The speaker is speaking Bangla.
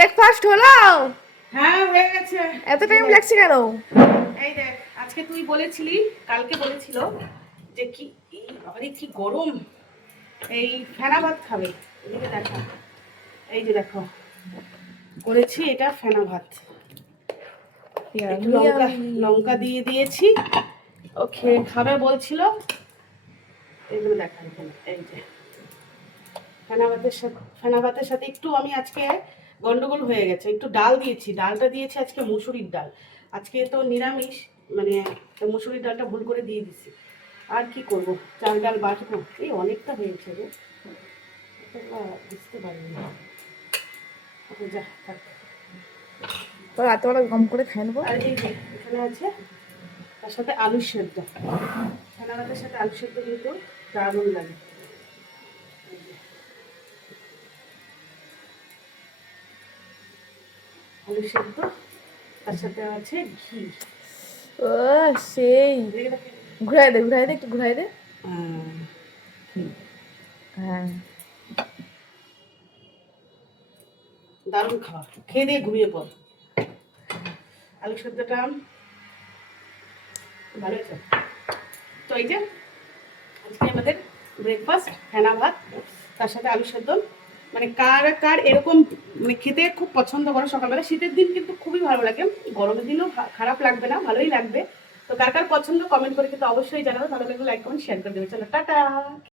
ব্রেকফাস্ট হলো? হ্যাঁ হয়ে গেছে। এত টাইম লাগছে কেন? এই দেখ, আজকে তুই বলেছিলি, কালকে বলেছিল যে কি আরে কি গরম, এই ফেনা ভাত খাবে। এদিকে দেখো, এই যে দেখো করেছি এটা ফেনা ভাত। একটু লঙ্কা লঙ্কা দিয়ে দিয়েছি, ও খেয়ে খাবে বলছিল। এগুলো দেখা এখানে, এই যে ফেনা ভাতের সাথে একটু আমি আজকে গন্ডগোল হয়ে গেছে, একটু ডাল দিয়েছি, ডালটা দিয়েছি আজকে মুসুরির ডাল। আজকে তো নিরামিষ, মানে মুসুরির ডালটা ভুল করে দিয়ে দিছি। আর কি করব, চাল ডাল বাটবো, এই অনেকটা হয়েছে রে, বুঝতে পারিনি। আচ্ছা, যা থাক। তো রাতবেলা গম করে খাই নেবো। আর এই যে এখানে আছে তার সাথে আলু সেদ্ধ, ফেনা ভাতের সাথে আলু সেদ্ধ কিন্তু দারুণ লাগে। আলু সেদ্ধ, তার সাথে আছে ঘি। ও সেই, ঘুরাই দে একটু ঘুরাই দে। হ্যাঁ, দারুণ খাওয়া, খেয়ে দিয়ে ঘুমিয়ে পড়। আলু সেদ্ধটা ভালো হয়েছে। তো এই যে আজকে আমাদের ব্রেকফাস্ট ফেনা ভাত, তার সাথে আলু সেদ্ধ। মানে কার কার এরকম মানে খেতে খুব পছন্দ করো সকালবেলা, শীতের দিন কিন্তু খুবই ভালো লাগে, গরমের দিনও খারাপ লাগবে না, ভালোই লাগবে। তো কার কার পছন্দ কমেন্ট করে কিন্তু অবশ্যই জানাবে, ভালো লাগলে লাইক কমেন্ট শেয়ার করে দেবে। চলো টাটা।